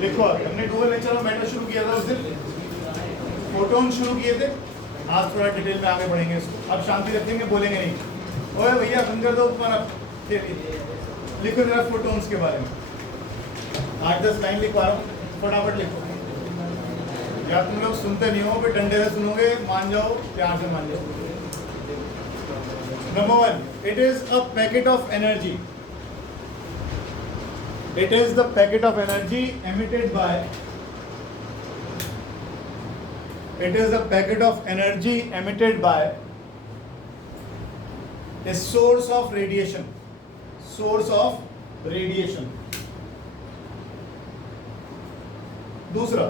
लिखो, हमने dual nature of matter शुरू किया था उस दिन, फोटोन शुरू किए थे। आज थोड़ा डिटेल में आगे बढ़ेंगे इसको, अब शांति रखेंगे, बोलेंगे नहीं। ओए भैया बंद कर दो तुम्हारा, लिखो जरा फोटोन्स के बारे में। 8-10 लाइन लिखवा रहा हूँ, फटाफट लिखो। या तुम लोग सुनते नहीं हो, फिर डंडे से सुनोगे, मान जाओ, प्यार से मान जाओ। Number 1, it is a packet of energy. It is the packet of energy emitted by. It is a packet of energy emitted by a source of radiation. Source of radiation. दूसरा,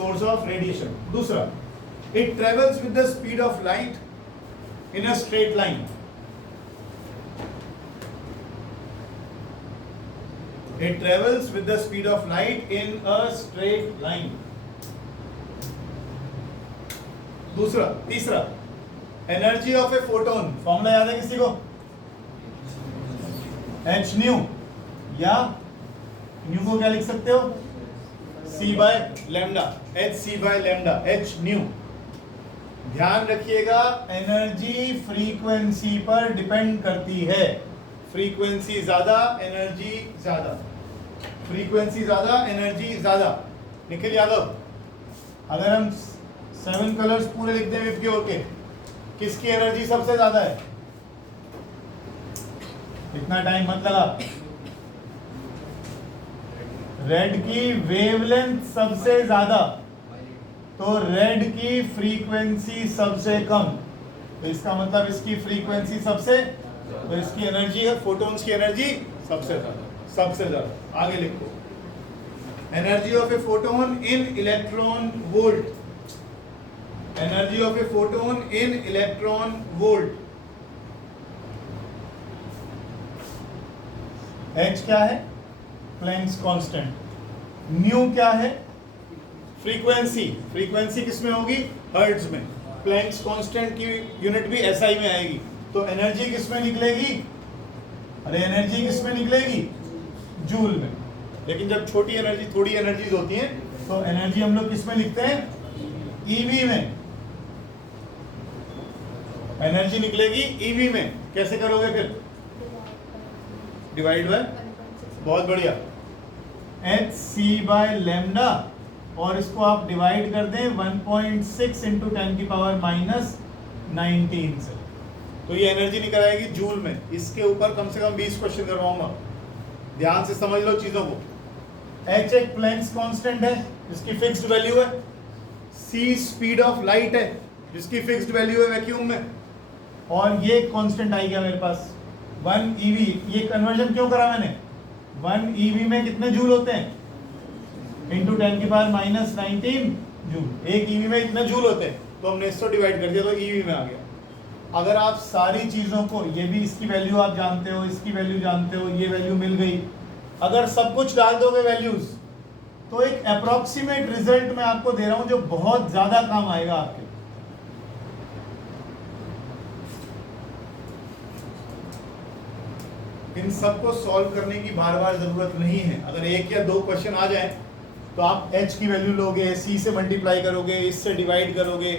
source of radiation. दूसरा, it travels with the speed of light in a straight line. It travels with the speed of light in a straight line. दूसरा, तीसरा, energy of a photon, formula याद है किसी को? h new, या new को क्या लिख सकते हो? c by lambda, h c by lambda, h new. ध्यान रखिएगा, एनर्जी फ्रीक्वेंसी पर डिपेंड करती है। फ्रीक्वेंसी ज्यादा, एनर्जी ज्यादा। फ्रीक्वेंसी ज्यादा, एनर्जी ज्यादा। निखिल यादव, अगर हम 7 कलर्स पूरे लिख दें विव के ओर के, किसकी एनर्जी सबसे ज्यादा है? इतना टाइम मत लगा। रेड की वेवलेंथ सबसे ज्यादा, तो रेड की फ्रीक्वेंसी सबसे कम, तो इसका मतलब इसकी फ्रीक्वेंसी सबसे, तो इसकी एनर्जी है, फोटोन्स की एनर्जी सबसे ज्यादा, सबसे ज्यादा। आगे लिखो, energy of a photon in electron volt. Energy of a photon in electron volt. H क्या है? Planck's constant. न्यू क्या है? फ्रीक्वेंसी। फ्रीक्वेंसी किस में होगी? हर्ट्ज में। प्लैंक्स कांस्टेंट की यूनिट भी SI में आएगी, तो एनर्जी किस में निकलेगी? अरे एनर्जी किस में निकलेगी? जूल में। लेकिन जब छोटी एनर्जी, थोड़ी एनर्जीज होती हैं, तो एनर्जी हम लोग किस में लिखते हैं? EV में। एनर्जी निकलेगी EV में। कैसे करोगे फिर? डिवाइड बाय, बहुत बढ़िया, HC बाय लैम्डा, और इसको आप डिवाइड कर दें 1.6 इंटू 10 की पावर माइनस 19 से, तो ये एनर्जी निकल आएगी जूल में। इसके ऊपर कम से कम 20 क्वेश्चन करवाऊंगा, ध्यान से समझ लो चीजों को। H एक प्लैंक्स कांस्टेंट है जिसकी फिक्स्ड वैल्यू है, C स्पीड ऑफ लाइट है जिसकी फिक्स्ड वैल्यू है वैक्यूम में, और ये कांस्टेंट आ गया मेरे पास 1 EV। ये कन्वर्जन क्यों करा मैंने? 1 EV में कितने जूल होते हैं? इंटू 10 की पावर माइनस 19 जूल। 1 EV में इतने जूल होते हैं, तो हमने इसको डिवाइड कर दिया, तो EV में आ गया। अगर आप सारी चीजों को, ये भी इसकी वैल्यू आप जानते हो, इसकी वैल्यू जानते हो, ये वैल्यू मिल गई, अगर सब कुछ डाल दोगे वैल्यूज, तो एक अप्रोक्सीमेट रिजल्ट मैं आपको दे रहा हूं जो बहुत ज्यादा काम आएगा आपके। इन सबको सॉल्व करने की बार बार जरूरत नहीं है। अगर 1 या 2 क्वेश्चन आ जाए, तो आप H की वैल्यू लोगे, C से मल्टीप्लाई करोगे, इससे डिवाइड करोगे,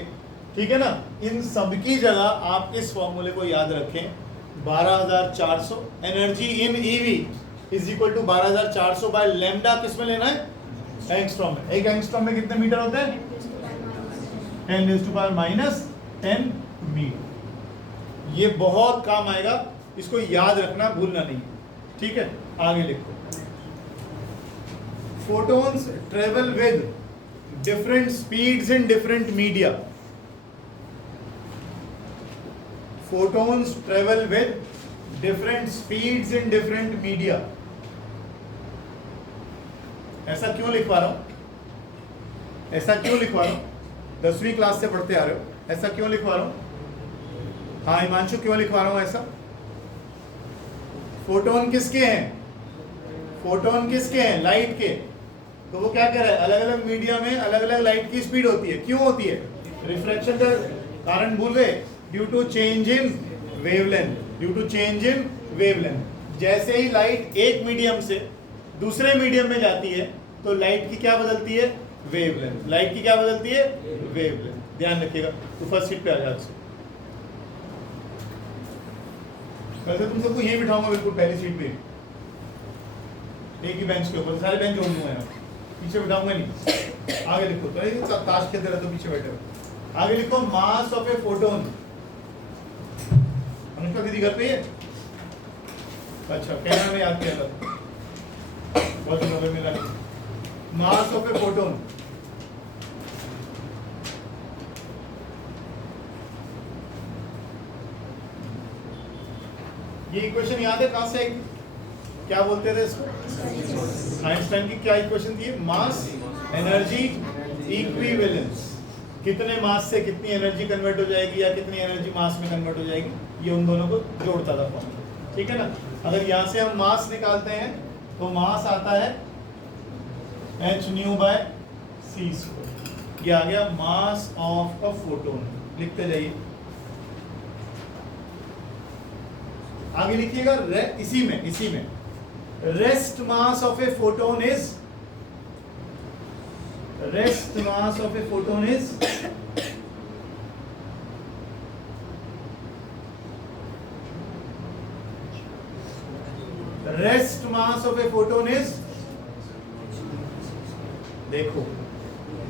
ठीक है ना। इन सब की जगह आप इस फॉर्मूले को याद रखें, 12400 energy in EV is equal to 12400 by lambda. किस में लेना है? एंगस्ट्रॉम में। एक एंगस्ट्रॉम में कितने मीटर होते हैं? 10 raise to power minus 10 metre. ये बहुत काम आएगा, इसको याद रखना, भूलना नहीं, ठीक है। आगे लिखो, photons travel with different speeds in different media. Photons travel with different speeds in different media. ऐसा क्यों लिखवा रहा हूं? ऐसा क्यों लिखवा रहा हूं? 10वीं क्लास से पढ़ते आ रहे हो, ऐसा क्यों लिखवा रहा हूं? हाँ हिमांशु, क्यों लिखवा रहा हूं ऐसा? फोटोन किसके हैं? फोटोन किसके हैं? लाइट के। तो वो क्या कह रहा है? अलग अलग मीडिया में अलग अलग लाइट की स्पीड होती है। क्यों होती है? रिफ्रैक्शन का कारण भूल गए? Due to change in wavelength. Due to change in wavelength. जैसे ही लाइट एक मीडियम से दूसरे मीडियम में जाती है तो लाइट की क्या बदलती है, वेवलेंथ। लाइट की क्या बदलती है, वेवलेंथ। ध्यान रखिएगा। तो फर्स्ट सीट पे आ जाओ। वैसे तुम सबको यही बिठाऊंगा बिल्कुल पहली सीट पे, एक ही बेंच के ऊपर, सारे बेंच जोड़ दूंगा यहाँ, पीछे बिठाऊंगा नहीं। आगे लिखो, तो ताश खेलते रहते हो पीछे बैठे हो। आगे लिखो mass of a photon. Anushka दीदी घर पे है? अच्छा, कैमरा में याद किया था, बहुत दिनों में मिला नहीं। मास ऑफ ए फोटोन, ये इक्वेशन याद है कहां से आई? क्या बोलते थे इसको? आइंस्टाइन की क्या इक्वेशन थी? Mass energy equivalence. कितने मास से कितनी एनर्जी कन्वर्ट हो जाएगी या कितनी एनर्जी मास में कन्वर्ट हो जाएगी, ये उन दोनों को जोड़ता था फॉर्मूला। ठीक है ना। अगर यहाँ से हम मास निकालते हैं तो मास आता है h nu by c square. ये आ गया मास ऑफ अ फोटोन। लिखते जाइए, आगे लिखिएगा इसी में rest mass of a photon is, rest mass of a photon is rest mass of a photon is, देखो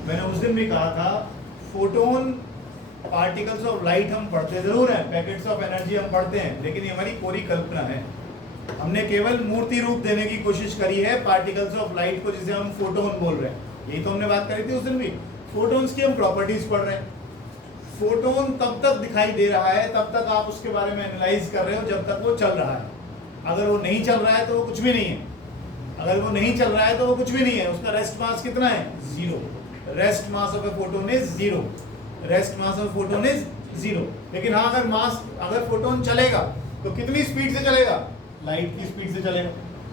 मैंने उस दिन भी कहा था फोटोन पार्टिकल्स ऑफ लाइट हम पढ़ते जरूर हैं, पैकेट्स ऑफ एनर्जी हम पढ़ते हैं, लेकिन ये हमारी पूरी कल्पना है। हमने केवल मूर्ति रूप देने की कोशिश करी है पार्टिकल्स ऑफ लाइट को, जिसे हम फोटोन बोल रहे हैं। यही तो हमने बात करी थी उस दिन भी। फोटोन्स की हम प्रॉपर्टीज पढ़ रहे हैं। फोटोन तब तक दिखाई दे रहा है, तब तक आप उसके बारे में एनालाइज कर रहे हो जब तक वो चल रहा है। अगर वो नहीं चल रहा है तो वो कुछ भी नहीं है। अगर वो नहीं चल रहा है तो वो कुछ भी नहीं है। उसका रेस्ट मास कितना है? 0। Rest mass of a photon is 0। Rest mass of photon is 0। लेकिन हाँ, अगर फोटोन चलेगा तो कितनी स्पीड से चलेगा? लाइट की स्पीड से चलेगा।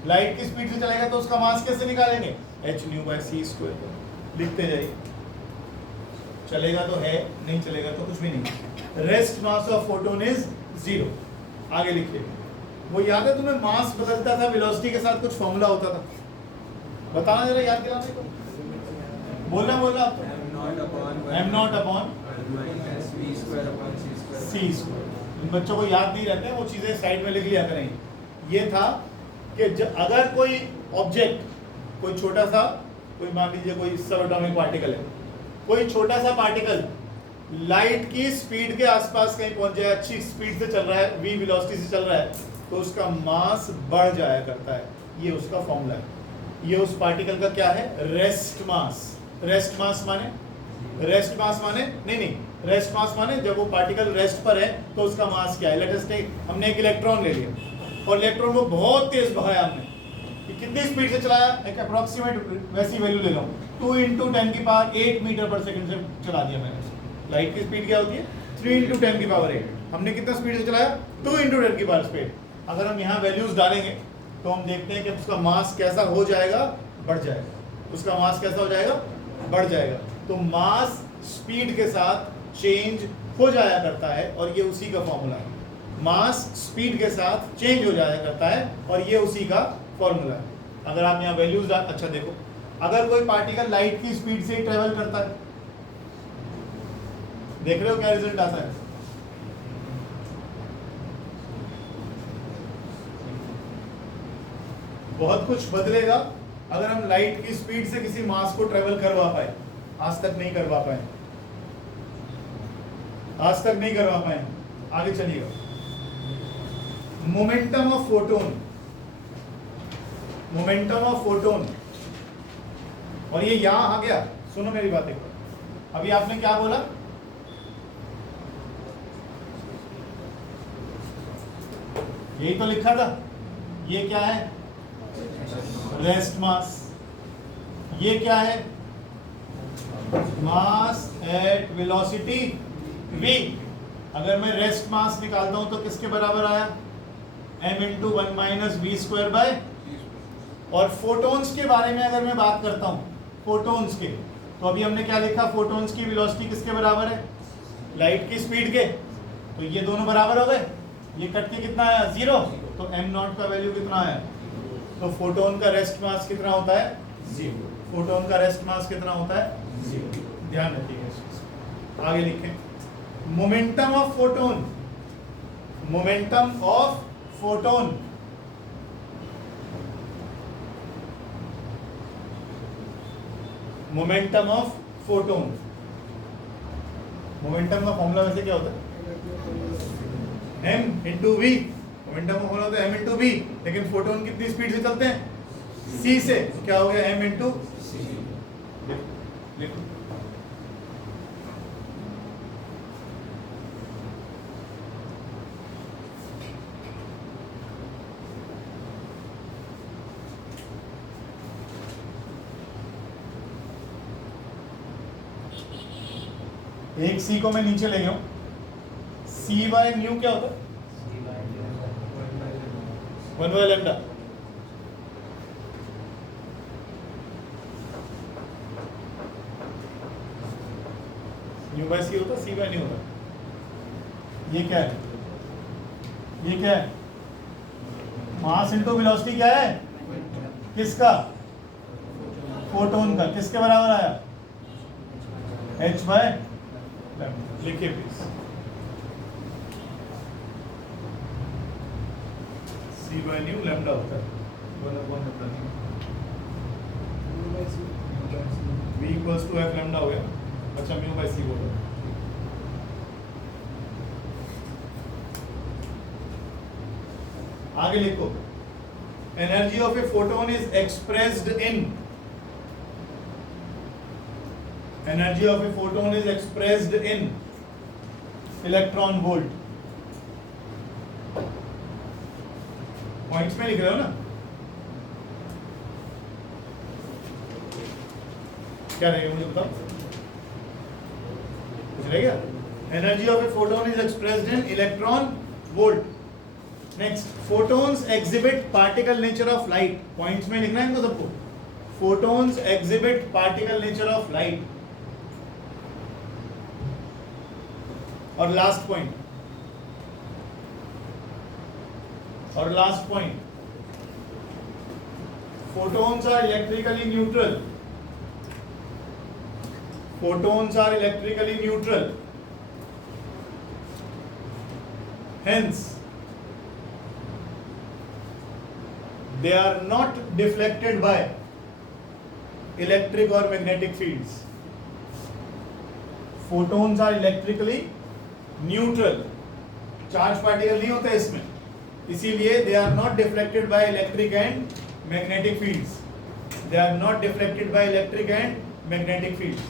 लाइट की स्पीड से चलेगा तो उसका मास कैसे निकालेंगे? h nu by c square. लिखते जाइए। चलेगा तो है, नहीं चलेगा तो कुछ भी नहीं। Rest mass of photon is 0। आगे लिखिए। वो याद है तुम्हें, मास बदलता था वेलोसिटी के साथ, कुछ फॉर्मूला होता था, बताना जरा, याद दिलाने को। बोलना आप m not upon c square. बच्चों को याद नहीं रहते, वो चीजें साइड में लिख लिया करें। ये था कि अगर कोई ऑब्जेक्ट, कोई छोटा सा, कोई मान लीजिए कोई सबएटॉमिक पार्टिकल है, कोई छोटा सा पार्टिकल लाइट की स्पीड के आसपास कहीं पहुंच जाए, अच्छी स्पीड से चल रहा है, v वेलोसिटी से चल रहा है, तो उसका मास बढ़ जाया करता है। ये उसका फॉर्मूला है। ये उस पार्टिकल का क्या है? Rest mass. रेस्ट मास माने नहीं, रेस्ट मास माने जब वो पार्टिकल रेस्ट पर है तो उसका मास क्या है। लेट अस टेक, हमने एक इलेक्ट्रॉन ले लिया और इलेक्ट्रॉन को बहुत तेज भगाया हमने, कि कितनी स्पीड से चलाया, एक अप्रोक्सीमेट वैसी वैल्यू ले लो, 2 × 10⁸ मीटर पर सेकंड से चला दिया मैंने। लाइट की स्पीड क्या होती है? 3 × 10⁸। हमने कितना स्पीड से चलाया? 2 × 10 स्पीड। अगर हम यहाँ वैल्यूज डालेंगे तो हम देखते हैं कि उसका मास कैसा हो जाएगा? बढ़ जाएगा। उसका मास कैसा हो जाएगा? बढ़ जाएगा। तो मास स्पीड के साथ चेंज हो जाया करता है और ये उसी का फॉर्मूला है। मास स्पीड के साथ चेंज हो जाया करता है और ये उसी का फॉर्मूला है। अगर आप यहाँ वैल्यूज डाल, अच्छा देखो, अगर कोई पार्टिकल लाइट की स्पीड से ही ट्रेवल करता है, देख रहे हो क्या रिजल्ट आता है? बहुत कुछ बदलेगा अगर हम लाइट की स्पीड से किसी मास को ट्रेवल करवा पाए। आज तक नहीं करवा पाए, आज तक नहीं करवा पाए। आगे चलिएगा। Momentum of photon, momentum of photon, और ये यहां आ गया। सुनो मेरी बात एक बार। अभी आपने क्या बोला? यही तो लिखा था। ये क्या है? Rest mass. ये क्या है? Mass at velocity v। अगर मैं रेस्ट मास निकालता हूं तो किसके बराबर आया? m × 1 - v square by. और फोटोन्स के बारे में अगर मैं बात करता हूं, फोटोन्स के, तो अभी हमने क्या लिखा? फोटोन्स की वेलोसिटी किसके बराबर है? लाइट की स्पीड के। तो ये दोनों बराबर हो गए। ये कट के कितना आया? 0। तो m नॉट का वैल्यू कितना आया? तो फोटोन का रेस्ट मास कितना होता है? 0। फोटोन का रेस्ट मास कितना होता है? 0। ध्यान रखिएगा इस चीज को। आगे लिखें momentum of photon. Momentum of photon momentum of photon. Momentum का फॉर्मूला वैसे क्या होता है? m into v. मोमेंटम का फॉर्मूला होता है m इंटू वी, लेकिन फोटोन कितनी स्पीड से चलते हैं? c से। तो क्या हो गया? m इंटू सी। लिखो एक सी को मैं नीचे ले गया हूं। सी बाय न्यू क्या होता है? 1 बाय लैम्डा। न्यू बाय सी होता है, सी बाय न्यू होता है। ये क्या है? ये क्या है? मास इनटू वेलोसिटी क्या है? किसका? फोटोन का। किसके बराबर आया? h by lambda. लिखिए please. c by nu lambda होता है। v equals to f lambda हो गया। अच्छा म्यू बाय c बोलो। आगे लिखो energy of a photon is expressed in. Energy of a photon is expressed in electron volt. Points में लिख रहे हो ना? क्या रहेगा मुझे बताओ? कुछ रहेगा? Energy of a photon is expressed in electron volt. Next, photons exhibit particle nature of light. Points में लिखना है इनको सबको। Photons exhibit particle nature of light. और last point, photons are electrically neutral. Photons are electrically neutral. Hence, they are not deflected by electric or magnetic fields. Photons are electrically neutral. Charge particle नहीं होते इसमें, इसीलिए they are not deflected by electric and magnetic fields. They are not deflected by electric and magnetic fields.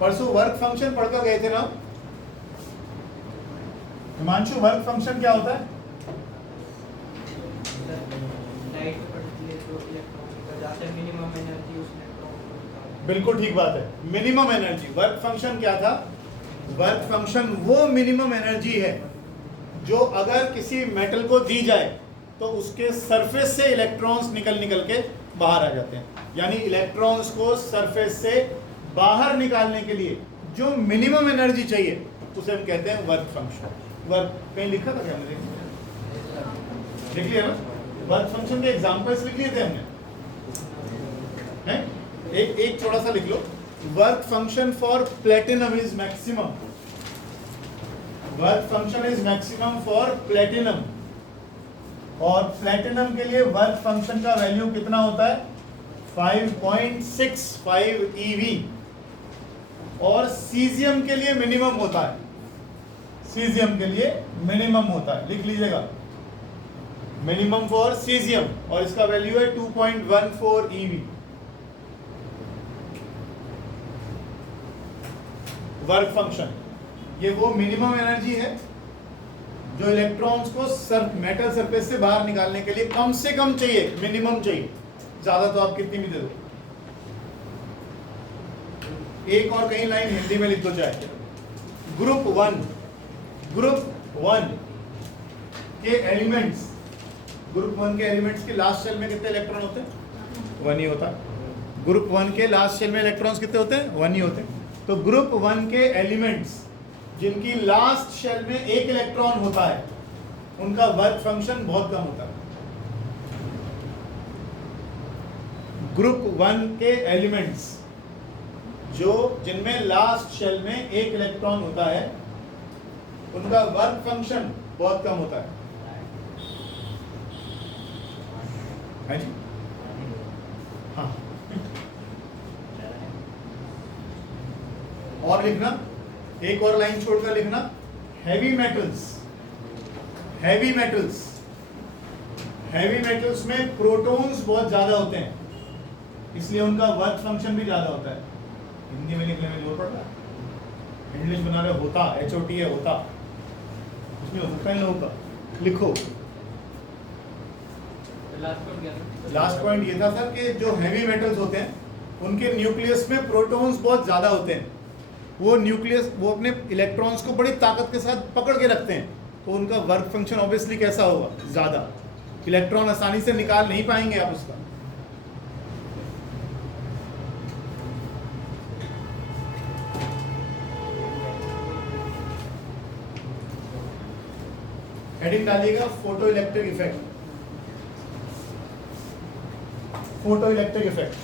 परसों work function पढ़कर गए थे ना Himanshu? Work function क्या होता है? बिल्कुल ठीक बात है, मिनिमम एनर्जी। वर्क फंक्शन क्या था? वर्क फंक्शन वो मिनिमम एनर्जी है जो अगर किसी मेटल को दी जाए तो उसके सरफेस से इलेक्ट्रॉन्स निकल के बाहर आ जाते हैं। यानी इलेक्ट्रॉन्स को सरफेस से बाहर निकालने के लिए जो मिनिमम एनर्जी चाहिए उसे हम कहते हैं वर्क फंक्शन। वर्क कहीं लिखा था क्या? मैंने लिख लिया ना? वर्क फंक्शन के एग्जांपल्स लिख लिए थे हमने, हैं? एक थोड़ा सा लिख लो। Work function for platinum is maximum. Work function is maximum for platinum. और प्लेटिनम के लिए वर्क फंक्शन का वैल्यू कितना होता है? 5.65 eV। और सीजियम के लिए मिनिमम होता है। सीजियम के लिए मिनिमम होता है, लिख लीजिएगा। मिनिमम फॉर सीजियम, और इसका वैल्यू है 2.14 eV। वर्क फंक्शन ये वो मिनिमम एनर्जी है जो इलेक्ट्रॉन्स को मेटल सरफेस से बाहर निकालने के लिए कम से कम चाहिए, मिनिमम चाहिए। ज्यादा तो आप कितनी भी दे दो। एक और कहीं लाइन हिंदी में लिख दो चाहे। ग्रुप वन के एलिमेंट्स, ग्रुप 1 के एलिमेंट्स के लास्ट शेल में कितने इलेक्ट्रॉन होते हैं? 1 ही होता है। ग्रुप 1 के लास्ट शेल में इलेक्ट्रॉन्स कितने होते हैं? 1 ही होते हैं। तो ग्रुप 1 के एलिमेंट्स जिनकी लास्ट शेल में 1 इलेक्ट्रॉन होता है उनका वर्क फंक्शन बहुत कम होता है। ग्रुप 1 के एलिमेंट्स जो जिनमें लास्ट शेल में एक इलेक्ट्रॉन होता है, उनका वर्क फंक्शन बहुत कम होता है जी। हाँ, और लिखना, एक और लाइन छोड़कर लिखना, हैवी मेटल्स में प्रोटॉन्स बहुत ज्यादा होते हैं, इसलिए उनका वर्क फंक्शन भी ज्यादा होता है। हिंदी में लिखने में जोर पड़ रहा है, इंग्लिश बना रहे होता, HOT है होता, उसमें हो सकता है लोगों का। लिखो, लास्ट पॉइंट ये था सर कि जो हैवी मेटल्स होते हैं उनके न्यूक्लियस में प्रोटॉन्स बहुत ज्यादा होते हैं। वो न्यूक्लियस वो अपने इलेक्ट्रॉन्स को बड़ी ताकत के साथ पकड़ के रखते हैं, तो उनका वर्क फंक्शन ऑब्वियसली कैसा होगा, ज्यादा। इलेक्ट्रॉन आसानी से निकाल नहीं पाएंगे आप उसका। हेडिंग डालिएगा photo electric effect. Photo electric effect,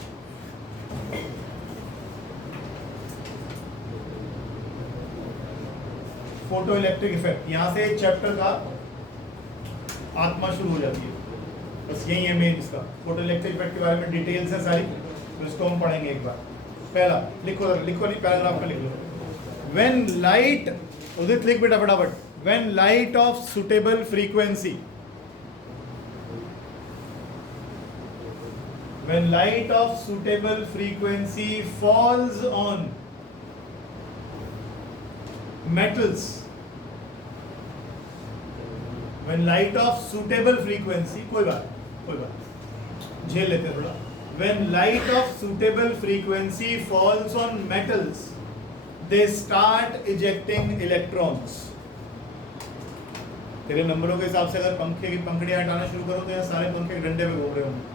photo electric effect, यहां से चैप्टर का आत्मा शुरू हो जाती है। बस यही है मेन इसका। फोटो इलेक्ट्रिक इफेक्ट के बारे में डिटेल्स है सारी, तो इसको हम पढ़ेंगे एक बार। पहला लिखो नहीं, पैराग्राफ में लिख लो। व्हेन लाइट, उदित लिख बेटा फटाफट। When light of suitable frequency, when light of suitable frequency falls on metals, when light of suitable frequency, कोई बात झेल लेते हैं थोड़ा। when light of suitable frequency falls on metals, they start ejecting electrons। तेरे नंबरों के हिसाब से अगर पंखे की पंखड़ियां हटाना शुरू करो तो यहाँ सारे पंखे डंडे में घूम रहे होंगे।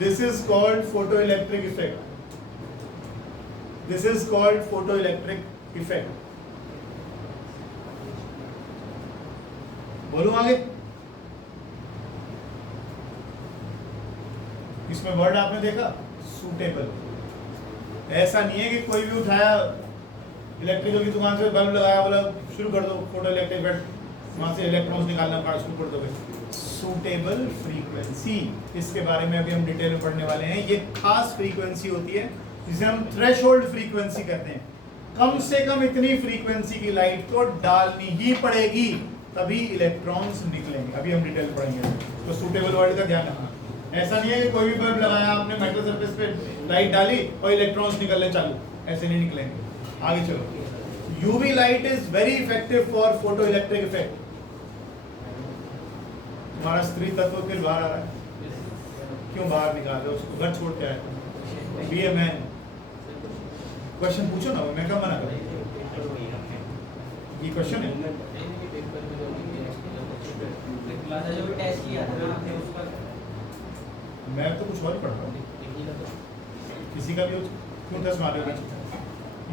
This is called photoelectric effect. This is called photoelectric effect. बोलूं आगे? इसमें वर्ड आपने देखा सूटेबल। ऐसा नहीं है कि कोई भी उठाया इलेक्ट्रिकल की दुकान से बल्ब लगाया, बोला शुरू कर दो फोटो इलेक्ट्रिक इफेक्ट, वहां से इलेक्ट्रॉन्स निकालना शुरू कर दोगे। सूटेबल फ्रीक्वेंसी, इसके बारे में अभी हम डिटेल में पढ़ने वाले हैं। ये खास फ्रीक्वेंसी होती है जिसे हम थ्रेशोल्ड फ्रीक्वेंसी कहते हैं। कम से कम इतनी फ्रीक्वेंसी की लाइट को डालनी ही पड़ेगी, तभी इलेक्ट्रॉन्स निकलेंगे। अभी हम डिटेल पढ़ेंगे, तो सूटेबल वर्ड का ध्यान रखना। ऐसा नहीं है कि कोई भी बल्ब लगाया आपने, मेटल सरफेस पे लाइट डाली और इलेक्ट्रॉन्स निकलने चालू, ऐसे नहीं निकलेंगे। आगे चलो। UV light is very effective for photo electric effect. तुम्हारा स्त्री तत्व फिर बाहर आ रहा है, क्यों बाहर निकाल रहे हो उसको, घर छोड़ के आए। बी ए मैन, क्वेश्चन पूछो ना, मैं क्या मना करूं? ये क्वेश्चन है। मैं तो कुछ और पढ़ रहा हूँ, किसी का भी क्यों 10 mark.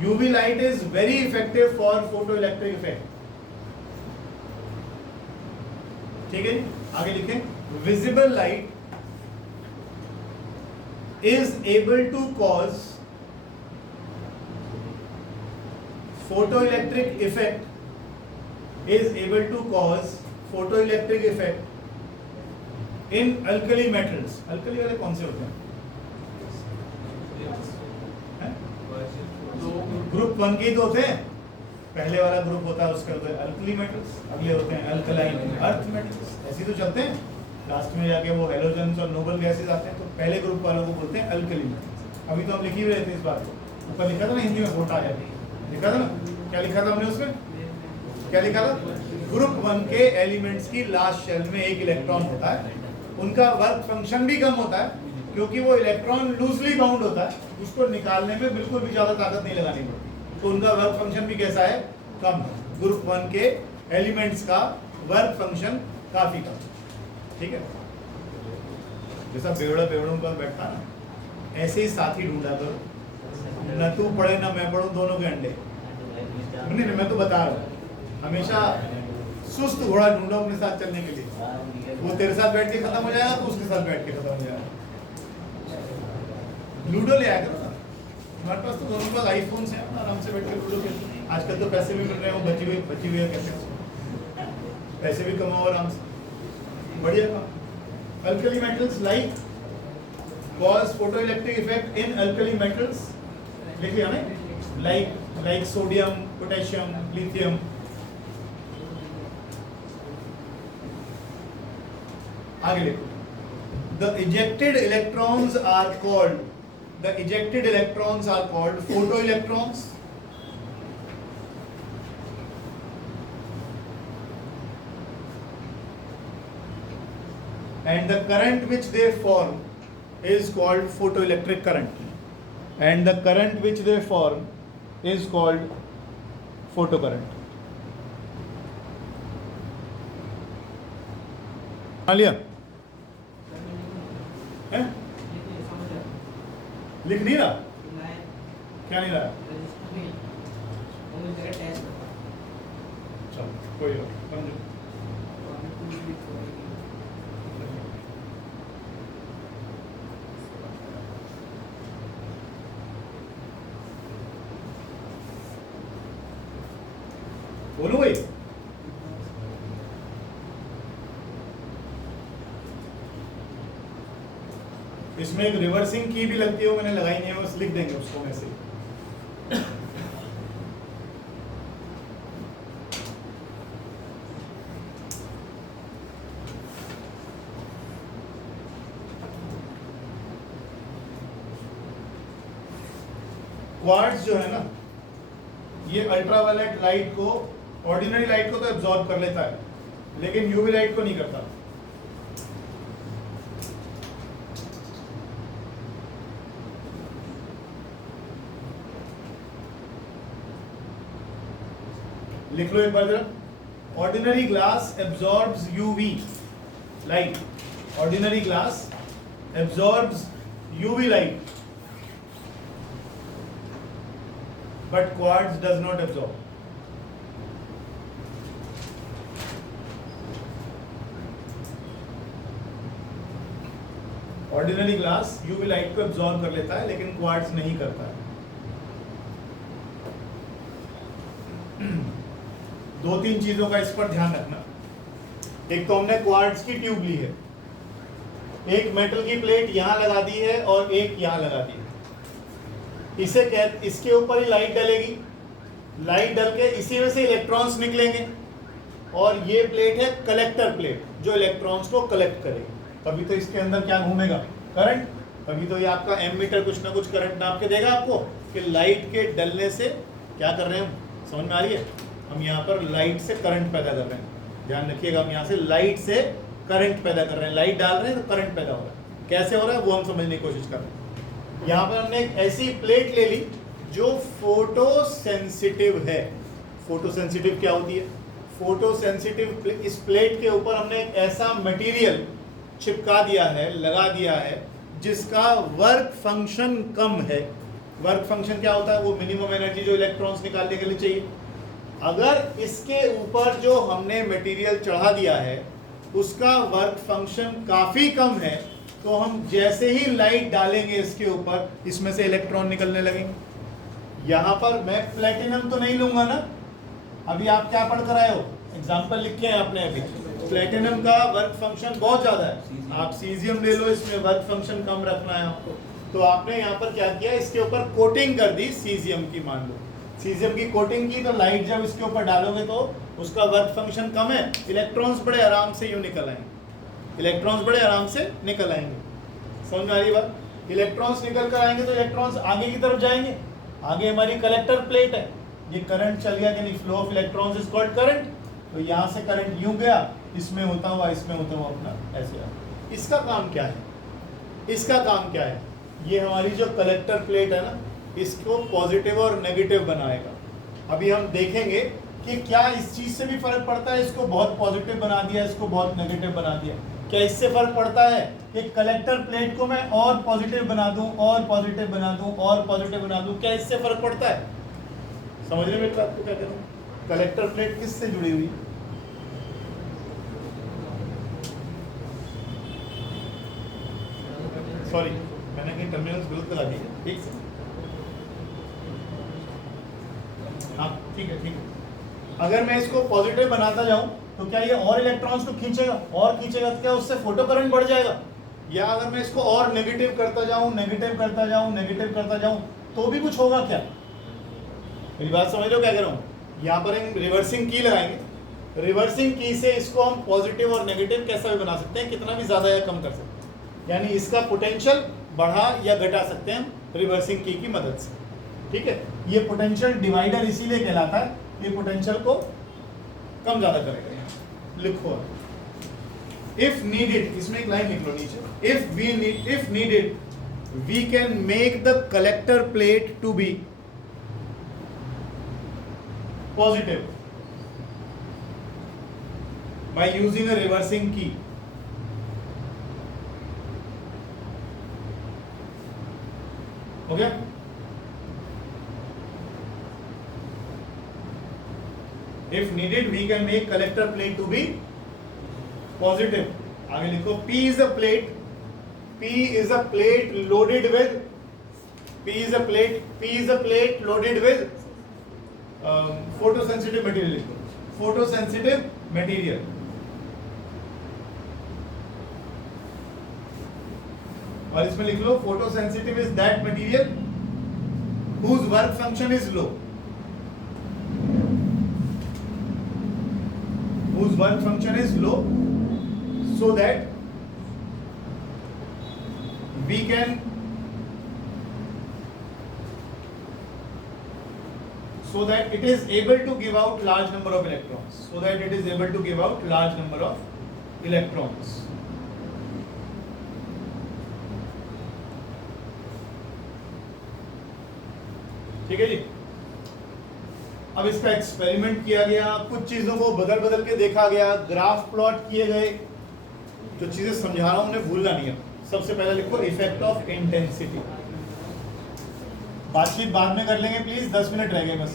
UV light is very effective for photo electric effect. ठीक है, आगे लिखें। Visible light is able to cause photoelectric effect is able to cause photoelectric effect in alkali metals। alkali वाले कौन से होते हैं? ग्रुप 1 के तो होते हैं, पहले वाला ग्रुप होता है उसके होते हैं अल्कली मेटल्स, अगले होते हैं अल्कलाइन अर्थ मेटल्स। ऐसे तो चलते हैं, लास्ट में जाके वो हेलोजन्स और नोबल गैसेस आते हैं, तो पहले ग्रुप वालों को बोलते हैं अल्कली मेटल्स। अभी तो हम लिख ही रहे थे इस बात को, ऊपर लिखा था ना हिंदी में, फोटा आ जाती है, लिखा था ना, क्या लिखा था हमने उसमें, क्या लिखा था? ग्रुप 1 के एलिमेंट्स की लास्ट शेल में एक इलेक्ट्रॉन होता है, उनका वर्क फंक्शन भी कम होता है क्योंकि वो इलेक्ट्रॉन लूजली बाउंड होता है, उसको निकालने में बिल्कुल भी ज्यादा ताकत नहीं लगानी पड़ती, तो उनका वर्क फंक्शन भी कैसा है, कम। ग्रुप 1 के एलिमेंट्स का वर्क फंक्शन काफी कम, ठीक है। जैसा बेवड़ों पर बैठा ना, ऐसे ही साथी ढूंढा करो, न तू पढ़े ना मैं पढ़ूं, दोनों के अंडे। नहीं मैं तो बता रहा हूँ, हमेशा सुस्त घोड़ा ढूंढो अपने साथ चलने के लिए, वो तेरे साथ बैठ के खत्म हो जाएगा तो उसके साथ बैठ के खत्म हो जाएगा। लूडो ले आया करो ना, हमारे पास तो दोनों के पास आईफोन से आराम से बैठ के लूडो खेलते हैं। आजकल तो पैसे भी मिल रहे हो, बची हुई है, कहते हैं पैसे भी कमाओ आराम से, बढ़िया काम। Alkali metals like cause photoelectric effect in alkali metals, लिख लिया ना, like sodium, potassium, lithium। आगे लिखो, the ejected electrons are called photoelectrons, and the current which they form is called photoelectric current, and the current which they form is called photocurrent। लिया है? लिख नहीं रहा, क्या नहीं रहा? चलो कोई बात। बोलो भाई, इसमें एक रिवर्सिंग की भी लगती है, वो मैंने लगाई नहीं है, बस लिख देंगे उसको वैसे। क्वार्ट्ज जो है ना, ये अल्ट्रावायलेट लाइट को, ऑर्डिनरी लाइट को तो एब्जॉर्ब कर लेता है, लेकिन यूवी लाइट को नहीं करता। लिख लो एक बार जरा, ordinary glass absorbs UV light, ordinary glass absorbs UV light, but quartz does not absorb। Ordinary glass UV light को एब्जॉर्ब कर लेता है, लेकिन क्वार्ट्ज नहीं करता है। दो तीन चीजों का इस पर ध्यान रखना। एक तो हमने क्वार्ट्ज की ट्यूब ली है, एक मेटल की प्लेट यहां लगा दी है और एक यहां लगा दी है। इसके ऊपर ही लाइट डलेगी, लाइट डल के इसी में से इलेक्ट्रॉन्स निकलेंगे, और ये प्लेट है कलेक्टर प्लेट, जो इलेक्ट्रॉन्स को कलेक्ट करेगी। तभी तो इसके अंदर क्या घूमेगा, करंट। तभी तो ये आपका एमीटर कुछ ना कुछ करंट नाप के देगा आपको कि लाइट के डलने से क्या कर रहे हैं हम, समझ में आ रही है? हम यहाँ पर लाइट से करंट पैदा कर रहे हैं, ध्यान रखिएगा, हम यहाँ से लाइट से करंट पैदा कर रहे हैं, लाइट डाल रहे हैं तो करंट पैदा हो रहा है। कैसे हो रहा है वो हम समझने की कोशिश कर रहे हैं। यहाँ पर हमने एक ऐसी प्लेट ले ली जो फोटो सेंसिटिव है। फोटो सेंसिटिव क्या होती है? फोटो सेंसिटिव, इस प्लेट के ऊपर हमने एक ऐसा मटेरियल चिपका दिया है, लगा दिया है, जिसका वर्क फंक्शन कम है। वर्क फंक्शन क्या होता है? वो मिनिमम एनर्जी जो इलेक्ट्रॉन्स निकालने के लिए चाहिए। अगर इसके ऊपर जो हमने मटेरियल चढ़ा दिया है उसका वर्क फंक्शन काफ़ी कम है, तो हम जैसे ही लाइट डालेंगे इसके ऊपर, इसमें से इलेक्ट्रॉन निकलने लगेंगे। यहाँ पर मैं प्लेटिनम तो नहीं लूंगा ना, अभी आप क्या पढ़ कर आए हो, एग्जाम्पल लिखे हैं आपने अभी। प्लेटिनम का वर्क फंक्शन बहुत ज़्यादा है, आप सीजियम ले लो, इसमें वर्क फंक्शन कम रखना है आपको। तो आपने यहाँ पर क्या किया, इसके ऊपर कोटिंग कर दी सीजियम की, मान लो सीजियम की कोटिंग की, तो लाइट जब इसके ऊपर डालोगे तो उसका वर्क फंक्शन कम है, इलेक्ट्रॉन्स बड़े आराम से यूँ निकल आएंगे, इलेक्ट्रॉन्स बड़े आराम से निकल आएंगे। समझ में आ रही बात? इलेक्ट्रॉन्स निकल कर आएंगे तो इलेक्ट्रॉन्स आगे की तरफ जाएंगे। आगे हमारी कलेक्टर प्लेट है, ये करंट चल गया कि नहीं, flow of electrons is called current. तो यहाँ से करंट यूँ गया, इसमें होता हुआ इसमें होता हुआ अपना ऐसे आ। इसका काम क्या है? इसका काम क्या है? ये हमारी जो कलेक्टर प्लेट है ना, इसको पॉजिटिव और नेगेटिव बनाएगा। अभी हम देखेंगे कि क्या इस चीज़ से भी फर्क पड़ता है, इसको बहुत पॉजिटिव बना दिया, इसको बहुत नेगेटिव बना दिया, क्या इससे फर्क पड़ता है कि कलेक्टर प्लेट को मैं और पॉजिटिव बना दूं, और पॉजिटिव बना दूं, और पॉजिटिव बना दूं, क्या इससे फर्क पड़ता है? समझ रहे मेरी बात को क्या करूं? कलेक्टर प्लेट किससे जुड़ी हुई? सॉरी मैंने कहीं टर्मिनल्स गलत लगा दिए, ठीक से, हाँ ठीक है ठीक है। अगर मैं इसको पॉजिटिव बनाता जाऊं तो क्या ये और इलेक्ट्रॉन्स को खींचेगा, और खींचेगा तो क्या उससे फोटो करंट बढ़ जाएगा? या अगर मैं इसको और नेगेटिव करता जाऊं, नेगेटिव करता जाऊं, नेगेटिव करता जाऊं तो भी कुछ होगा क्या? मेरी बात समझ रहे हो क्या कह रहा हूं? यहाँ पर हम रिवर्सिंग की लगाएंगे, रिवर्सिंग की से इसको हम पॉजिटिव और नेगेटिव कैसा भी बना सकते हैं, कितना भी ज्यादा या कम कर सकते हैं, यानी इसका पोटेंशियल बढ़ा या घटा सकते हैं रिवर्सिंग की मदद से, ठीक है। ये पोटेंशियल डिवाइडर इसीलिए कहलाता है, ये पोटेंशियल को कम ज्यादा करेगा। लिखो इफ नीडेड, इसमें एक लाइन लिख लो नीचे, if needed we can make the collector plate to be positive by using a reversing key. हो गया? If needed, we can make collector plate to be positive. आगे लिखो P is a plate. P is a plate loaded with. P is a plate loaded with photosensitive material. लिखो photosensitive material. और इसमें लिख लो photosensitive is that material whose work function is low. Whose work function is low, so that we can so that it is able to give out large number of electrons, so that it is able to give out large number of electrons. ठीक है जी। अब इसका experiment किया गया, कुछ चीजों को बदल बदल के देखा गया, ग्राफ प्लॉट किए गए, जो चीजें समझा रहा हूं उन्हें भूलना नहीं है। सबसे पहले लिखो इफेक्ट ऑफ इंटेंसिटी। बातचीत बाद में कर लेंगे प्लीज, 10 मिनट रह गए बस।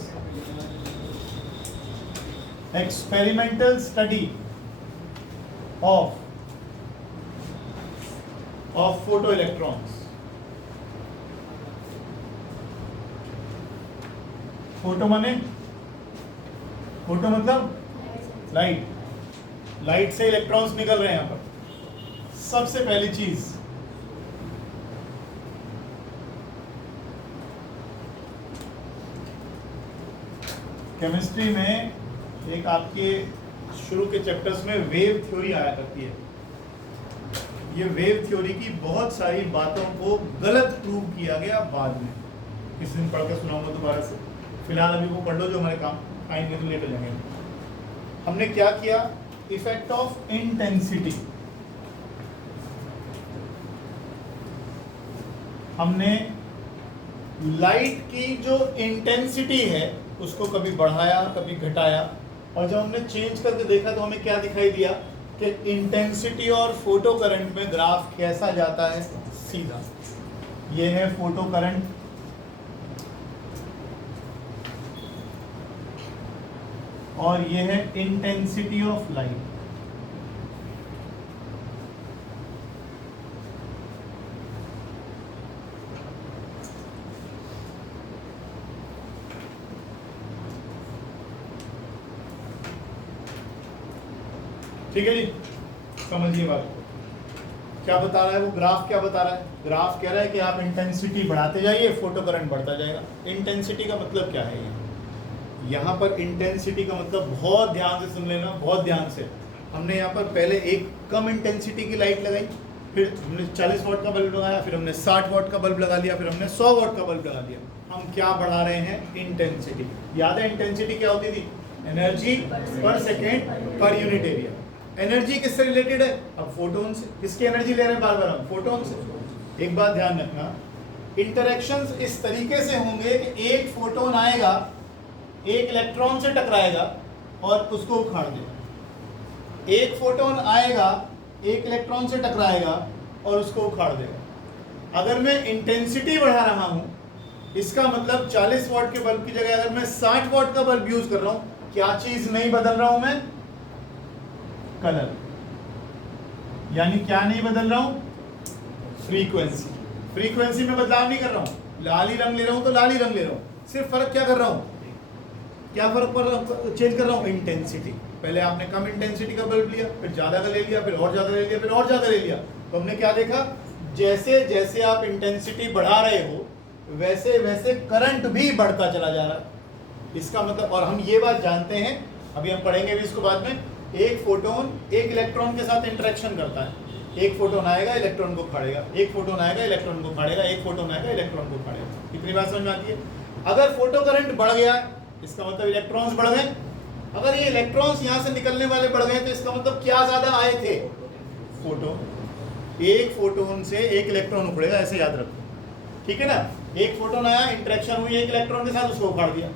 Experimental study of photo electrons. Photo माने, फोटो मतलब लाइट, लाइट से इलेक्ट्रॉन्स निकल रहे हैं यहां पर। सबसे पहली चीज केमिस्ट्री में एक आपके शुरू के चैप्टर्स में वेव थ्योरी आया करती है। ये वेव थ्योरी की बहुत सारी बातों को गलत प्रूव किया गया बाद में, किसी दिन पढ़ के सुनाऊंगा दोबारा से। फिलहाल अभी वो पढ़ लो जो हमारे काम आएंगे तो लेट हो जाएंगे। हमने क्या किया, इफेक्ट ऑफ इंटेंसिटी। हमने लाइट की जो इंटेंसिटी है उसको कभी बढ़ाया कभी घटाया, और जब हमने चेंज करके देखा तो हमें क्या दिखाई दिया कि इंटेंसिटी और फोटो करंट में ग्राफ कैसा जाता है, सीधा। ये है फोटो करंट, और ये है इंटेंसिटी ऑफ लाइट। ठीक है जी, समझिए बात को। क्या बता रहा है वो ग्राफ, क्या बता रहा है? ग्राफ कह रहा है कि आप इंटेंसिटी बढ़ाते जाइए, फोटो करंट बढ़ता जाएगा। इंटेंसिटी का मतलब क्या है? यहाँ पर इंटेंसिटी का मतलब, बहुत ध्यान से सुन लेना, बहुत ध्यान से। हमने यहाँ पर पहले एक कम इंटेंसिटी की लाइट लगाई, फिर हमने 40 वाट का बल्ब लगाया, फिर हमने 60 वाट का बल्ब लगा दिया, फिर हमने 100 वाट का बल्ब लगा दिया। हम क्या बढ़ा रहे हैं? इंटेंसिटी। याद है इंटेंसिटी क्या होती थी? एनर्जी पर second per unit area. Energy किससे रिलेटेड है? अब फोटोन से। किसकी एनर्जी ले रहे हैं बार बार हम? फोटोन से। एक बात ध्यान रखना, इंटरेक्शंस इस तरीके से होंगे कि एक फोटोन आएगा, एक इलेक्ट्रॉन से टकराएगा और उसको उखाड़ देगा। एक फोटोन आएगा, एक इलेक्ट्रॉन से टकराएगा और उसको उखाड़ देगा। अगर मैं इंटेंसिटी बढ़ा रहा हूं, इसका मतलब 40 वाट के बल्ब की जगह अगर मैं 60 वाट का बल्ब यूज कर रहा हूं, क्या चीज नहीं बदल रहा हूं मैं? कलर। यानी क्या नहीं बदल रहा हूं? फ्रीक्वेंसी, फ्रीक्वेंसी में बदलाव नहीं कर रहा हूँ, लाल ही रंग ले रहा हूँ तो लाल ही रंग ले रहा हूँ, सिर्फ फर्क क्या कर रहा हूँ, क्या फर्क चेंज कर रहा हूँ, इंटेंसिटी। पहले आपने कम इंटेंसिटी का बल्ब लिया, फिर ज्यादा का ले लिया, फिर और ज्यादा ले लिया, फिर और ज्यादा ले लिया, तो हमने क्या देखा, जैसे जैसे आप इंटेंसिटी बढ़ा रहे हो वैसे वैसे करंट भी बढ़ता चला जा रहा है। इसका मतलब, और हम ये बात जानते हैं, अभी हम पढ़ेंगे भी इसको बाद में, एक फोटोन एक इलेक्ट्रॉन के साथ इंटरेक्शन करता है, एक फोटोन आएगा इलेक्ट्रॉन को फाड़ेगा, एक फोटोन आएगा इलेक्ट्रॉन को फाड़ेगा, एक फोटोन आएगा इलेक्ट्रॉन को फाड़ेगा। इतनी बात समझ में आती है। अगर फोटो करंट बढ़ गया इसका मतलब इलेक्ट्रॉन्स बढ़ गए, अगर ये इलेक्ट्रॉन्स यहाँ से निकलने वाले बढ़ गए तो इसका मतलब क्या ज्यादा आए थे, फोटोन। एक फोटोन से एक इलेक्ट्रॉन उखड़ेगा, ऐसे याद रखो, ठीक है ना। एक फोटोन आया, इंटरेक्शन हुई एक इलेक्ट्रॉन के साथ, उसको उखाड़ दिया।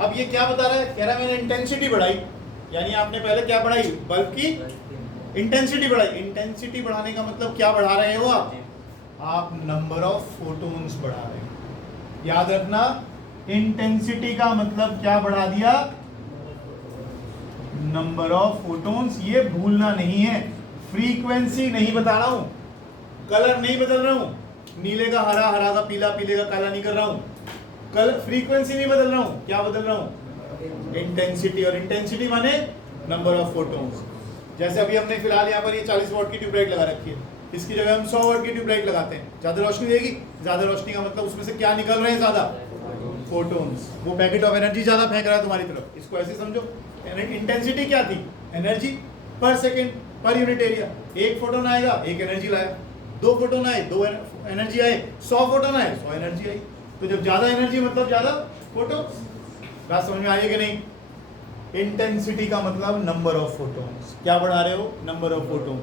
अब ये क्या बता रहा है, कह रहा है मैंने इंटेंसिटी बढ़ाई, यानी आपने पहले क्या बढ़ाई, बल्ब की इंटेंसिटी बढ़ाई। इंटेंसिटी बढ़ाने का मतलब क्या बढ़ा रहे हो आप नंबर ऑफ फोटोन्स बढ़ा रहे हो। याद रखना, इंटेंसिटी का मतलब क्या बढ़ा दिया, नंबर ऑफ फोटोन्स। ये भूलना नहीं है, फ्रीक्वेंसी नहीं बता रहा हूं, कलर नहीं बदल रहा हूं, नीले का हरा, हरा का पीला, पीले का काला नहीं कर रहा हूं, कलर फ्रीक्वेंसी नहीं बदल रहा हूं, क्या बदल रहा हूं, इंटेंसिटी। और इंटेंसिटी माने नंबर ऑफ फोटोन्स। जैसे अभी हमने फिलहाल यहाँ पर ये 40 वॉट की ट्यूबलाइट लगा रखी है, इसकी जगह हम 100 वॉट की ट्यूबलाइट लगाते हैं, ज्यादा रोशनी देगी, ज्यादा रोशनी का मतलब उसमें से क्या निकल रहे हैं, ज्यादा फोटोन्स। वो पैकेट ऑफ एनर्जी ज्यादा फेंक रहा है तुम्हारी तरफ, इसको ऐसे समझो। इंटेंसिटी क्या थी, एनर्जी पर सेकेंड पर यूनिट एरिया। एक फोटोन आएगा एक एनर्जी लाया, दो फोटोन आए दो एनर्जी आए, 100 फोटोन आए 100 एनर्जी आई। तो जब ज्यादा एनर्जी मतलब ज्यादा फोटोन्स। बात समझ में आई है कि नहीं। इंटेंसिटी का मतलब नंबर ऑफ फोटोन्स। क्या बढ़ा रहे हो, नंबर ऑफ फोटोन।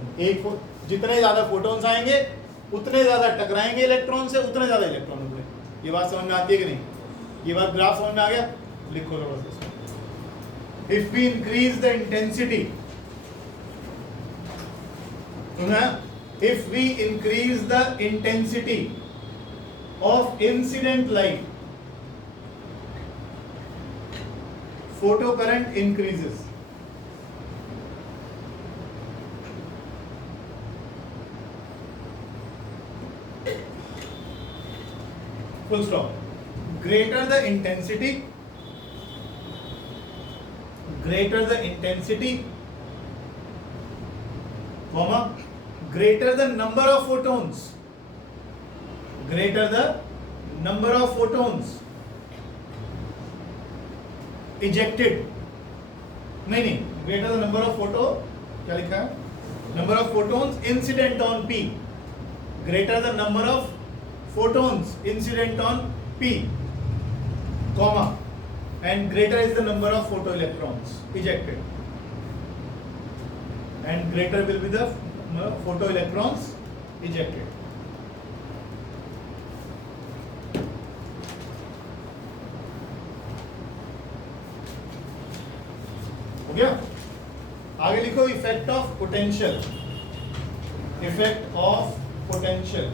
जितने ज्यादा फोटोन्स आएंगे उतने ज्यादा टकराएंगे इलेक्ट्रॉन से, उतने ज्यादा इलेक्ट्रॉन उतरे। ये बात समझ में आती है कि नहीं, ये बात ग्राफ समझ में आ गया, लिखो थोड़ा सा। If we increase the intensity, if we increase the intensity of incident light, photocurrent increases. Full stop. Greater the intensity, greater the intensity, comma, greater the number of photons, greater the number of photons ejected, नहीं, greater the number of photo, क्या लिखा है, number of photons incident on P, greater the number of photons incident on P, comma, and greater is the number of photoelectrons ejected, and greater will be the photoelectrons ejected. हो गया। आगे लिखो, effect of potential, effect of potential.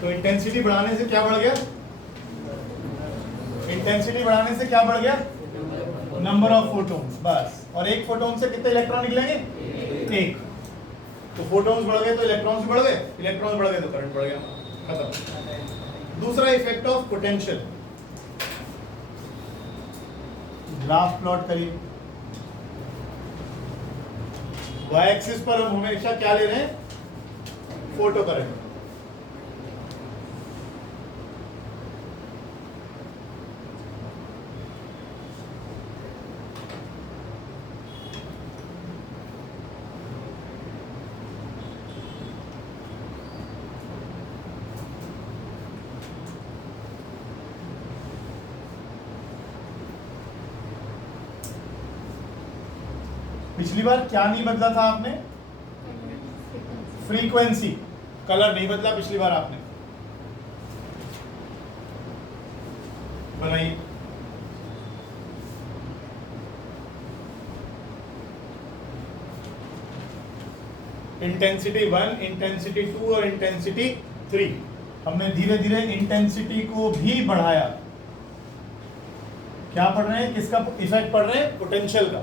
तो intensity बढ़ाने से क्या बढ़ गया, इंटेंसिटी बढ़ाने से क्या बढ़ गया, नंबर ऑफ फोटोन्स, बस। और एक फोटोन से कितने इलेक्ट्रॉन निकलेंगे, एक। तो फोटोन्स बढ़ गए तो इलेक्ट्रॉन्स बढ़ गए, इलेक्ट्रॉन्स बढ़ गए तो करंट बढ़ गया, खत्म। दूसरा effect of potential, graph plot करिए। वाई एक्सिस पर हम हमेशा क्या ले रहे हैं, फोटो करंट। पिछली बार क्या नहीं बदला था आपने, फ्रीक्वेंसी, कलर नहीं बदला पिछली बार आपने। बनाइए, इंटेंसिटी 1, इंटेंसिटी 2 और इंटेंसिटी 3। हमने धीरे धीरे इंटेंसिटी को भी बढ़ाया। क्या पढ़ रहे हैं, किसका इफेक्ट पढ़ रहे हैं? पोटेंशियल का।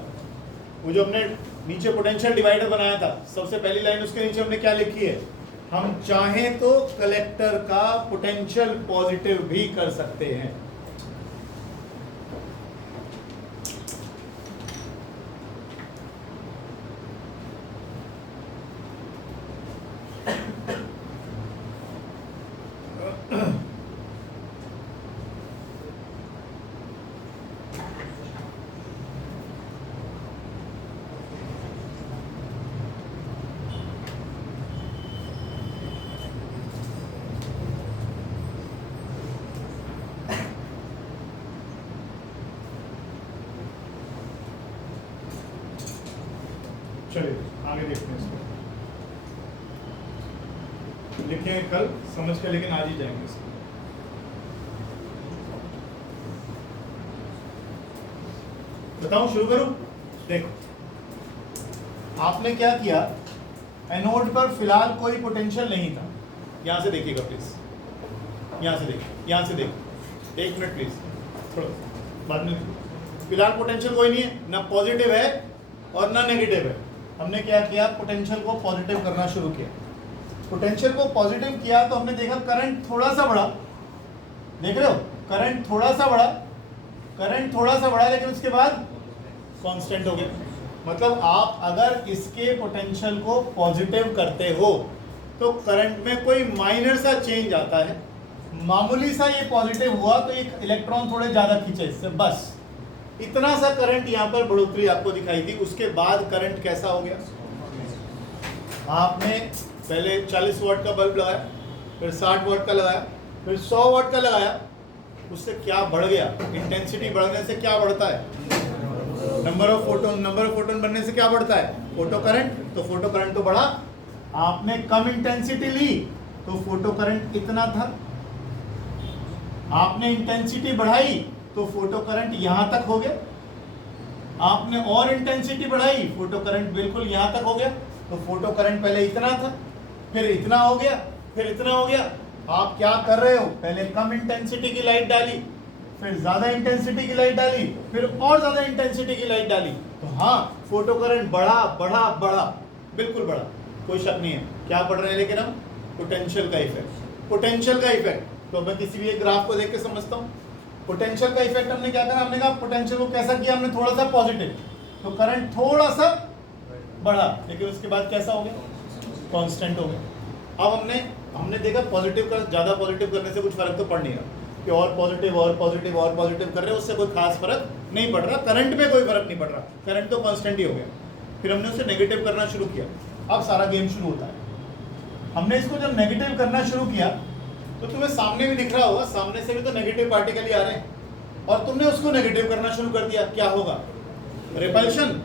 वो जो हमने नीचे पोटेंशियल डिवाइडर बनाया था, सबसे पहली लाइन उसके नीचे हमने क्या लिखी है? हम चाहें तो कलेक्टर का पोटेंशियल पॉजिटिव भी कर सकते हैं। चलिए आगे देखते हैं इसको। लिखेंगे कल समझ के, लेकिन आज ही जाएंगे इसको। बताऊं, शुरू करूं? देखो, आपने क्या किया, एनोड पर फिलहाल कोई पोटेंशियल नहीं था। यहां से देखिएगा प्लीज, यहां से देखिए, यहां से देखिए, 1 मिनट प्लीज, थोड़ा बाद में। फिलहाल पोटेंशियल कोई नहीं है, ना पॉजिटिव है और ना नेगेटिव है। हमने क्या किया, पोटेंशियल को पॉजिटिव करना शुरू किया। पोटेंशियल को पॉजिटिव किया तो हमने देखा करंट थोड़ा सा बढ़ा। देख रहे हो, करंट थोड़ा सा बढ़ा, करंट थोड़ा सा बढ़ा, लेकिन उसके बाद कांस्टेंट हो गया। मतलब आप अगर इसके पोटेंशियल को पॉजिटिव करते हो तो करंट में कोई माइनर सा चेंज आता है, मामूली सा ये पॉजिटिव हुआ तो एक इलेक्ट्रॉन थोड़े ज्यादा खींचे इससे, बस इतना सा करंट यहाँ पर बढ़ोतरी आपको दिखाई थी। उसके बाद करंट कैसा हो गया? आपने पहले 40 वाट का बल्ब लगाया, फिर 60 वाट का लगाया, फिर 100 वाट का लगाया, उससे क्या बढ़ गया? इंटेंसिटी बढ़ने से क्या बढ़ता है? Number of photon. Number of photon बढ़ने से क्या बढ़ता है? Photo current. तो फोटो करंट तो बढ़ा। आपने कम इंटेंसिटी ली तो फोटो करंट इतना था, आपने इंटेंसिटी बढ़ाई तो फोटो करंट यहां तक हो गया, आपने और इंटेंसिटी बढ़ाई, फोटो करंट बिल्कुल यहां तक हो गया। तो फोटो करंट पहले इतना था, फिर इतना हो गया, फिर इतना हो गया। आप क्या कर रहे हो? पहले कम इंटेंसिटी की लाइट डाली, फिर ज्यादा इंटेंसिटी की लाइट डाली, फिर और ज्यादा इंटेंसिटी की लाइट डाली। तो हाँ, फोटो करंट बढ़ा बढ़ा बढ़ा, बिल्कुल बढ़ा, कोई शक नहीं है। क्या पढ़ रहे हैं लेकिन हम? पोटेंशियल का इफेक्ट। पोटेंशियल का इफेक्ट तो मैं किसी भी एक ग्राफ को देख के समझता हूँ। पोटेंशियल का इफेक्ट हमने क्या करा? हमने कहा पोटेंशियल को कैसा किया? हमने थोड़ा सा पॉजिटिव, तो करंट थोड़ा सा बढ़ा, लेकिन उसके बाद कैसा हो गया? कांस्टेंट हो गया। अब हमने देखा पॉजिटिव का ज्यादा पॉजिटिव करने से कुछ फर्क तो पड़ नहीं रहा, कि और पॉजिटिव और पॉजिटिव और पॉजिटिव कर रहे हैं, उससे कोई खास फर्क नहीं पड़ रहा, करंट में कोई फर्क नहीं पड़ रहा, करंट तो कांस्टेंट ही हो गया। फिर हमने उसे नेगेटिव करना शुरू किया। अब सारा गेम शुरू होता है। हमने इसको जब नेगेटिव करना शुरू किया तो तुम्हें सामने भी दिख रहा होगा, सामने से भी तो नेगेटिव पार्टिकल ही आ रहे हैं, और तुमने उसको नेगेटिव करना शुरू कर दिया। क्या होगा? रिपल्शन।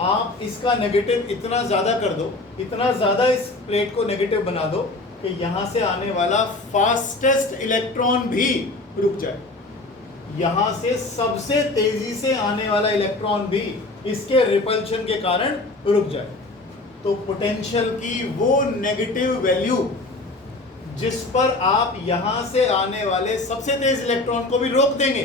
आप इसका नेगेटिव इतना ज्यादा कर दो, इतना ज्यादा इस प्लेट को नेगेटिव बना दो कि यहां से आने वाला फास्टेस्ट इलेक्ट्रॉन भी रुक जाए, यहां से सबसे तेजी से आने वाला इलेक्ट्रॉन भी इसके रिपल्शन के कारण रुक जाए। तो पोटेंशियल की वो नेगेटिव वैल्यू जिस पर आप यहां से आने वाले सबसे तेज इलेक्ट्रॉन को भी रोक देंगे,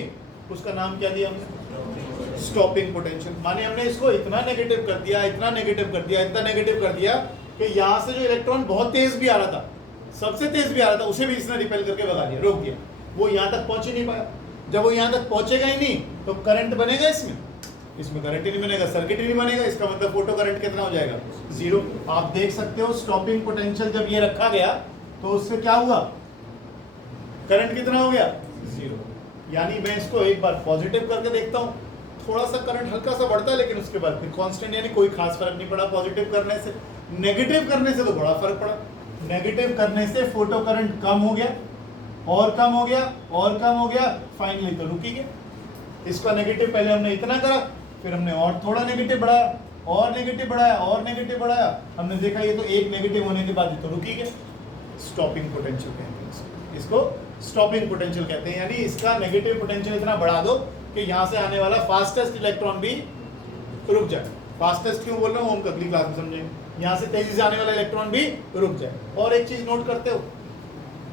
उसका नाम क्या दिया हमने? Stopping potential. माने हमने इसको इतना नेगेटिव कर दिया, इतना नेगेटिव कर दिया, इतना नेगेटिव कर दिया कि यहां से जो इलेक्ट्रॉन बहुत तेज भी आ रहा था, सबसे तेज भी आ रहा था, उसे भी इसने रिपेल करके भगा दिया, रोक दिया। वो यहां तक पहुंच ही नहीं पाया। जब वो यहां तक पहुंचेगा ही नहीं तो करंट बनेगा इसमें करंट ही नहीं बनेगा, सर्किट ही नहीं बनेगा। इसका मतलब फोटो करंट कितना हो जाएगा? 0। आप देख सकते हो स्टॉपिंग पोटेंशियल जब ये रखा गया तो उससे क्या हुआ? करंट कितना हो गया? 0। यानी मैं इसको एक बार पॉजिटिव करके देखता हूँ, थोड़ा सा करंट हल्का सा बढ़ता है, लेकिन उसके बाद फिर कांस्टेंट, यानी कोई खास फर्क नहीं पड़ा पॉजिटिव करने से। नेगेटिव करने से तो बड़ा फर्क पड़ा। नेगेटिव करने से फोटो करंट कम हो गया, और कम हो गया, और कम हो गया, फाइनली तो रुक ही गया। इसका नेगेटिव पहले हमने इतना करा, फिर हमने और थोड़ा नेगेटिव बढ़ाया, और नेगेटिव बढ़ाया, और नेगेटिव बढ़ाया, हमने देखा ये तो एक नेगेटिव होने के बाद ये तो रुक ही गया। स्टॉपिंग पोटेंशियल कहते हैं इसको, स्टॉपिंग पोटेंशियल कहते हैं। यानी इसका नेगेटिव पोटेंशियल इतना बढ़ा दो कि यहां से आने वाला फास्टेस्ट इलेक्ट्रॉन भी रुक जाए। फास्टेस्ट क्यों बोल रहा हूँ, हम अगली क्लास में समझेंगे। यहाँ से तेजी से आने वाला इलेक्ट्रॉन भी रुक जाए। और एक चीज नोट करते हो,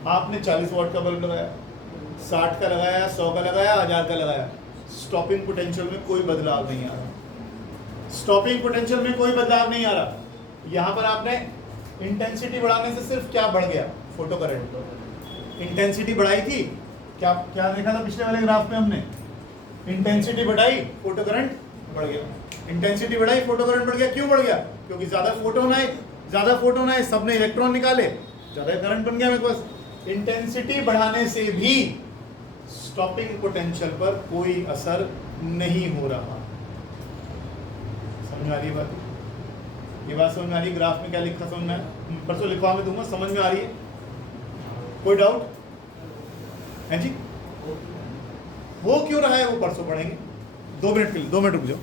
आपने 40 वॉट का बल्ब लगाया, 60 का लगाया, 100 का लगाया, 1000 का लगाया, स्टॉपिंग पोटेंशियल में कोई बदलाव नहीं आ रहा। स्टॉपिंग पोटेंशियल में कोई बदलाव नहीं आ रहा। यहाँ पर आपने इंटेंसिटी बढ़ाने से सिर्फ क्या बढ़ गया, फोटो करंट। इंटेंसिटी बढ़ाई थी, क्या क्या देखा था पिछले वाले ग्राफ में हमने, इंटेंसिटी बढ़ाई, फोटो करंट बढ़ गया। इंटेंसिटी बढ़ाई, फोटो करंट बढ़ गया। क्यों बढ़ गया? क्योंकि ज्यादा फोटोन आए, सबने इलेक्ट्रॉन निकाले, ज्यादा करंट बन गया मेरे पास। इंटेंसिटी बढ़ाने से भी स्टॉपिंग पोटेंशियल पर कोई असर नहीं हो रहा। समझ में आ रही है बात? ये बात समझ में आ रही है? ग्राफ में क्या लिखा समझ में, परसों लिखवा में दूंगा, समझ में आ रही है? कोई डाउट है जी? हो क्यों रहा है वो परसों पढ़ेंगे। 2 मिनट के लिए, 2 मिनट रुक जाओ।